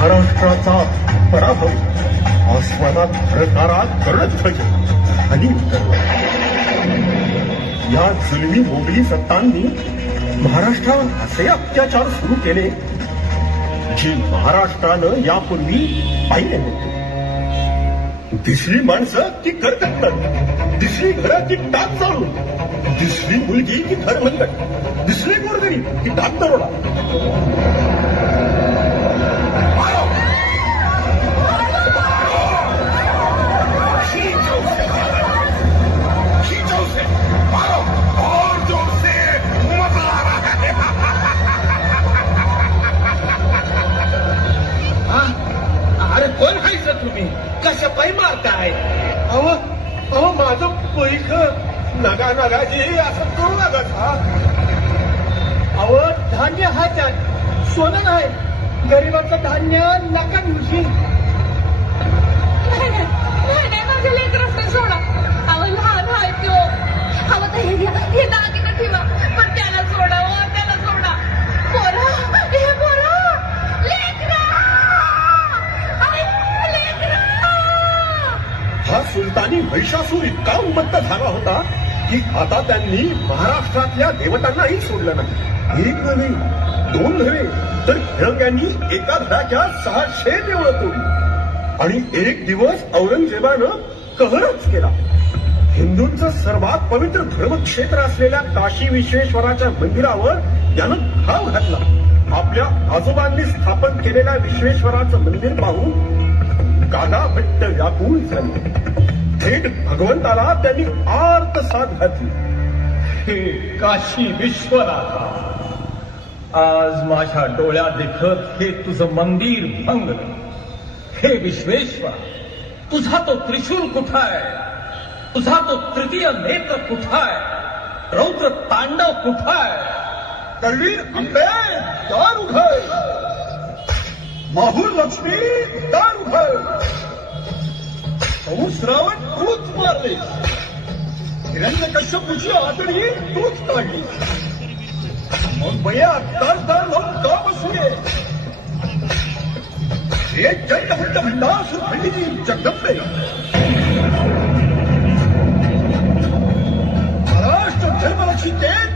महाराष्ट्राचा पराभव आस्वादात प्रकारात कर्णध्वज आणि या जुलमी मोगली सत्तांनी महाराष्ट्रावर असे अत्याचार सुरू केले जे महाराष्ट्रानं यापूर्वी पाहिले होते दिसली माणसं ती करतात दिसली घरं ती टाक चालून दिसली मुलगी की घर म्हणतात दिसली गोरगरी की टाक दरोडा. महिषासूर झाला होता की आता त्यांनी महाराष्ट्रातल्या देवतांनाही सोडलं नाही. एक नव्हे दोन नव्हे तर खेळग्यांनी एका धडाच्या सहाशे देवळं तोडली. आणि एक दिवस औरंगजेबानं कहरच केला. हिंदूंचं सर्वात पवित्र धर्मक्षेत्र असलेल्या काशी विश्वेश्वराच्या मंदिरावर त्यानं घाव घातला. आपल्या आजोबांनी स्थापन केलेल्या विश्वेश्वराचं मंदिर पाहून कादा भट्ट व्याकुळ झाले. थेट भगवंताला त्यांनी आर्त साथ घातली. हे काशी विश्वनाथा आज माझ्या डोळ्यात देखत हे तुझं मंदिर भंग हे विश्वेश्वर तुझा तो त्रिशूल कुठाय? तुझा तो तृतीय नेत्र कुठाय? रौद्र तांडव कुठाय? तळवीर आंबे दार उघड माहूर लक्ष्मी दार उघड Ouço trauma, tudo morre. Grande caixa podia abrir, tudo tá aqui. Vamos banhar, dar, dar, não toma suje. E aí, já tá muito abraço, ali, já tá feio. Arrasta o termo, ela te tem.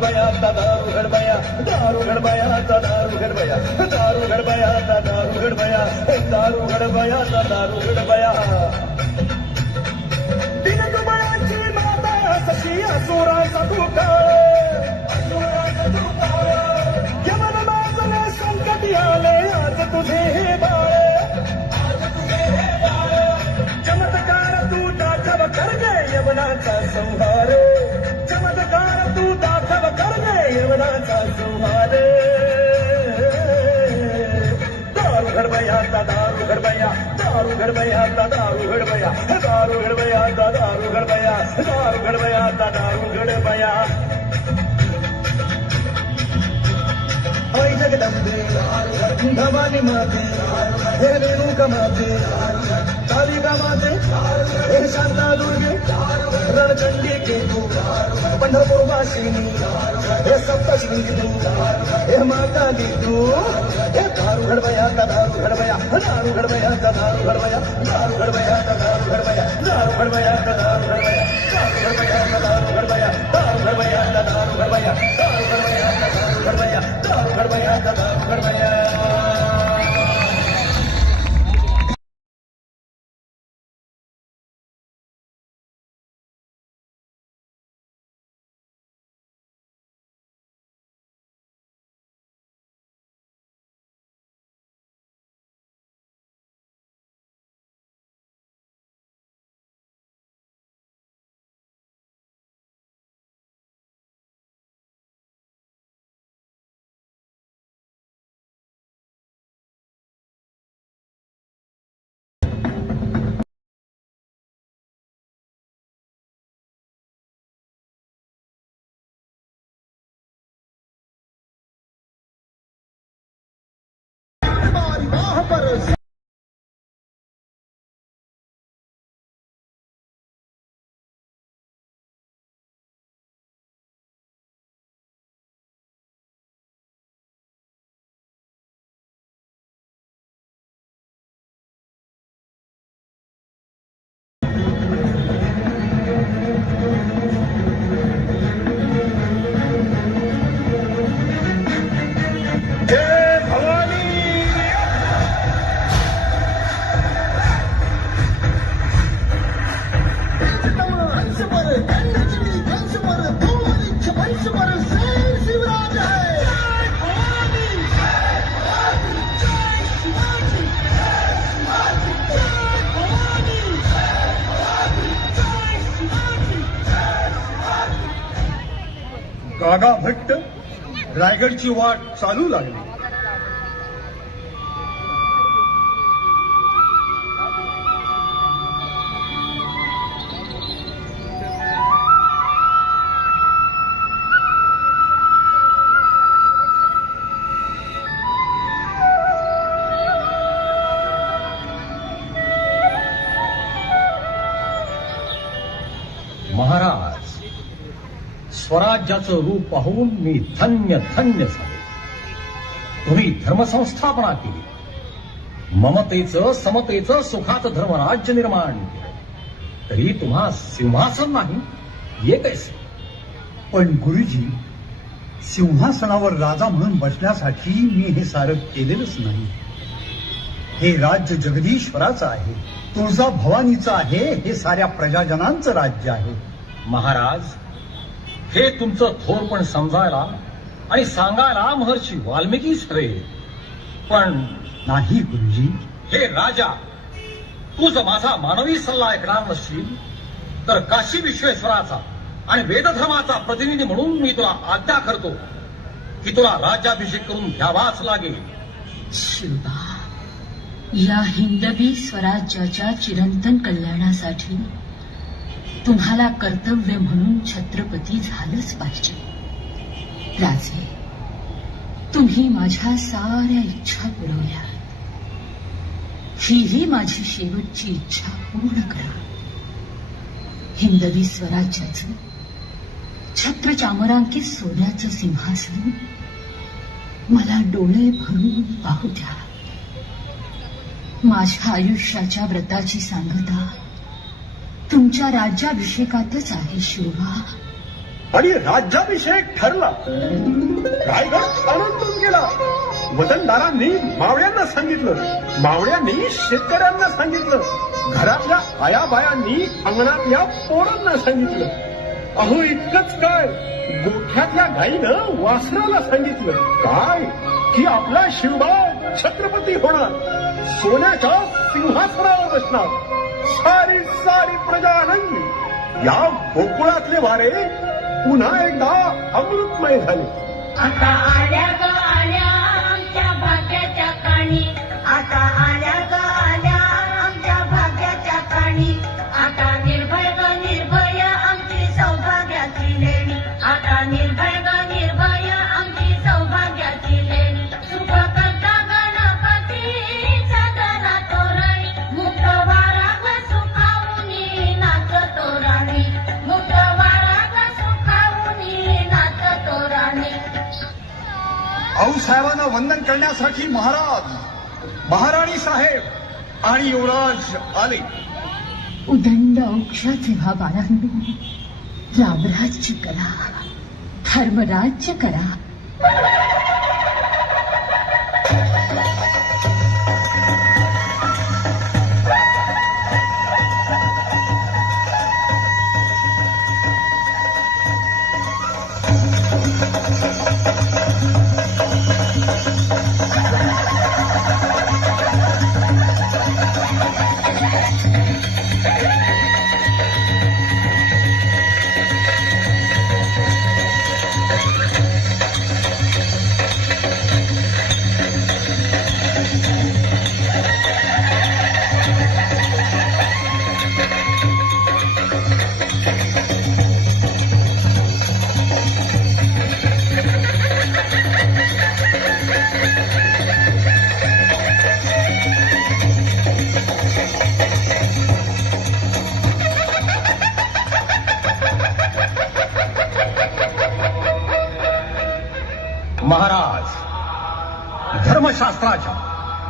घडबायाचा दारू घडबाया दारू घडबायाचा दारू दारू दारू दारू दारू दुकाळ आले आज तुझे हे बाळ. चमत्कार तू टाकव यमनाचा संहार. दारू दारू घडबया दारू घडवया दारू घडबया दारू घडबया दारू घडबया दारू घडवया जगदंबे भवानी माते हे रेणुका माते कालिका माते हे शांता दुर्गे रणचंडी केतू पंढरपूर वासिनी हे सप्तशृंगी तू हे माता तू हे घडवया दारू घडवया दारू घडवया दारू घडवया दारू घडवया दारू घडवया दारू घडवया दारू घडवया दारू घडवया दारू घडवया दारू घडवया दारू घडवया दारू घडवया दारू घडवया दारू घडवया दारू घडवया. aparecer. गागा भट्ट रायगडची वाट चालू लागली. स्वराज्याचं रूप पाहून मी धन्य धन्य झालो. तुम्ही धर्मसंस्थापना केली. ममतेचं समतेचं सुखाचं धर्मराज्य निर्माण केलं. तरी तुम्हा सिंहासन नाही ये कैसे? पण गुरुजी सिंहासनावर राजा म्हणून बसण्यासाठी मी हे सारं केलेलंच नाही. हे राज्य जगदीश्वराचं आहे तुळजा भवानीचं आहे हे साऱ्या प्रजाजनांचं राज्य आहे. महाराज हे तुमचं थोरपण समजायला आणि सांगायला महर्षी वाल्मिकीच हवे. पण नाही गुरुजी. हे राजा तू जर माझा मानवी सल्ला ऐकणार नसशील तर काशी विश्वेश्वराचा आणि वेदधर्माचा प्रतिनिधी म्हणून मी तुला आज्ञा करतो की तुला राज्याभिषेक करून घ्यावाच लागेल. शिवबा या हिंदवी स्वराज्याच्या चिरंतन कल्याणासाठी तुम्हाला कर्तव्य म्हणून छत्रपती झालंच पाहिजे. राजे तुम्ही माझ्या साऱ्या इच्छा पुरवल्या. हीही माझी शेवटची इच्छा पूर्ण करा. हिंदवी स्वराज्याचं छत्र चामरांकित सोन्याचं सिंहासन मला डोळे भरून पाहू द्या. माझ्या आयुष्याच्या व्रताची सांगता तुमच्या राज्याभिषेकातच आहे शिवबा आणि राज्याभिषेक ठरला. रायगड आनंदून गेला. वतनदारांनी मावळ्यांना सांगितलं. मावळ्यांनी शेतकऱ्यांना सांगितलं. घरातल्या आयाबायांनी अंगणातल्या पोरांना सांगितलं. अहो इतकंच काय? गोठ्यातल्या गाईनं वासराला सांगितलं. काय? की आपला शिवबा छत्रपती होणार. सोन्याच्या सिंहासनावर बसणार. सारी सारी प्रजा आनंदी या गोकुळातले वारे पुन्हा एकदा अमृतमय झाले. आता आल्या आल्या आमच्या भाग्याच्या काणी आता आल्या साहेबांना वंदन करण्यासाठी महाराज महाराणी साहेब आणि युवराज आले. उदंड औक्षाचे व्हा रामराज्य करा धर्मराज्य करा.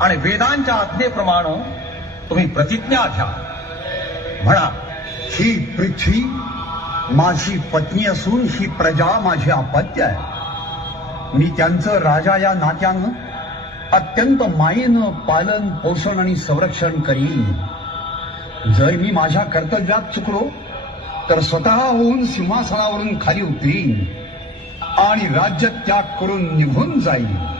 आणि वेदांच्या आज्ञेप्रमाणे तुम्ही प्रतिज्ञा घ्या. म्हणा ही पृथ्वी माझी पत्नी असून ही प्रजा माझी अपत्य आहे. मी त्यांचं राजा या नात्यानं अत्यंत मायेनं पालन पोषण आणि संरक्षण करीन. जर मी माझ्या कर्तव्यात चुकलो तर स्वतः होऊन सिंहासनावरून खाली उतरीन आणि राज्य त्याग करून निघून जाईल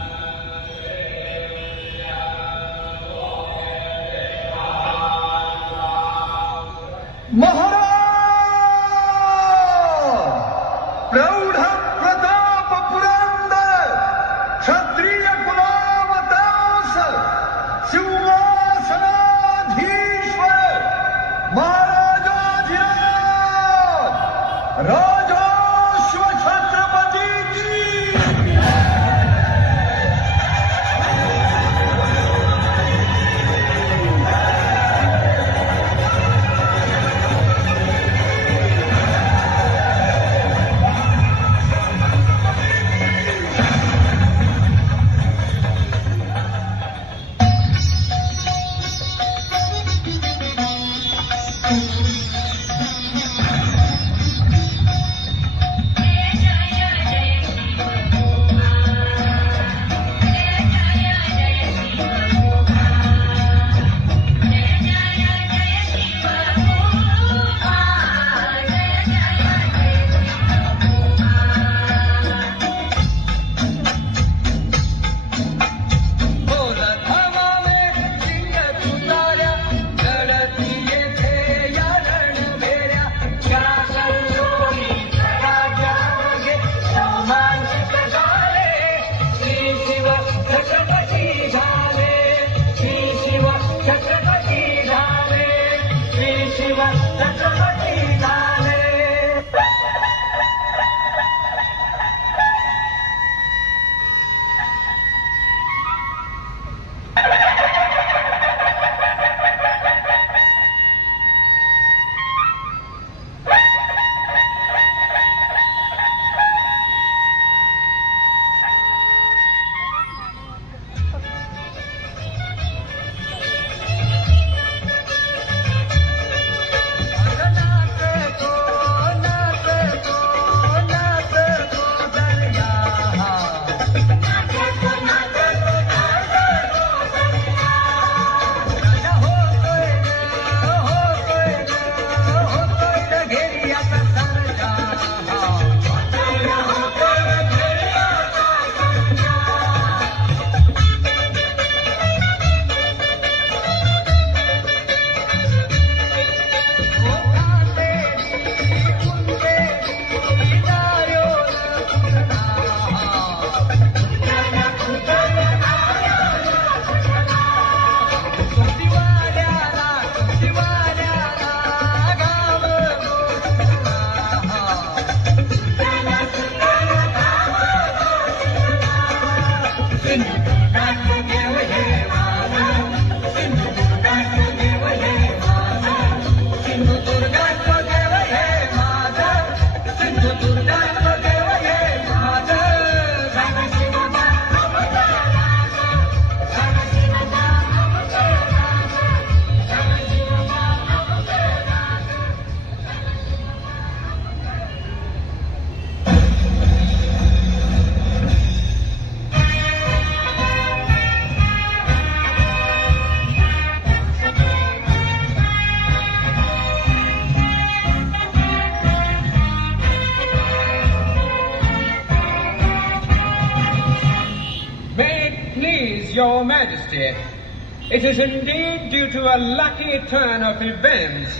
it is indeed due to a lucky turn of events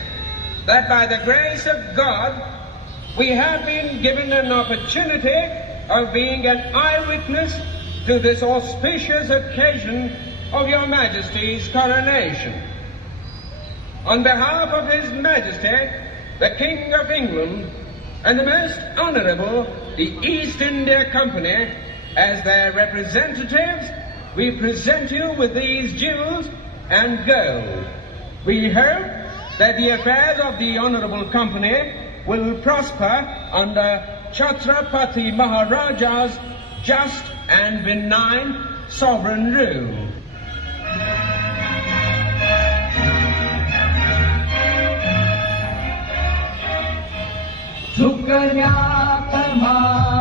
that by the grace of God we have been given an opportunity of being an eyewitness to this auspicious occasion of Your Majesty's coronation. On behalf of His Majesty, the King of England, and the Most Honorable, the East India Company, as their representatives, we present you with these jewels and gold. We hope that the affairs of the Honorable Company will prosper under Chhatrapati Maharaja's just and benign sovereign rule. Sukanya Karma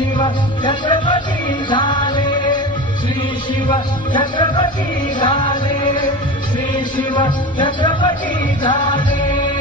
Shiv Chhatrapati झाले. श्री शिव छत्रपती झाले. श्री शिव छत्रपती झाले.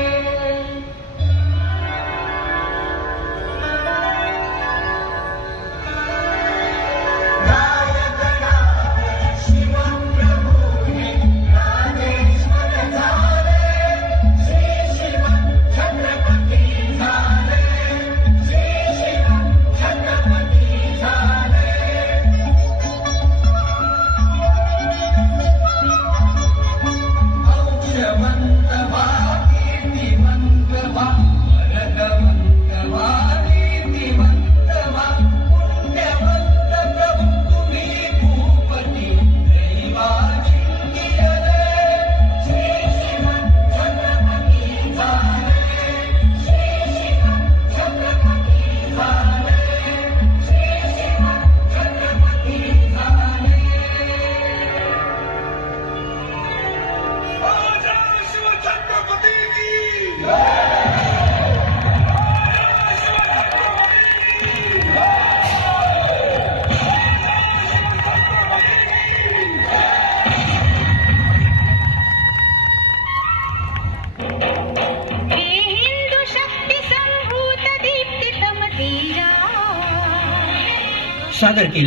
perfiles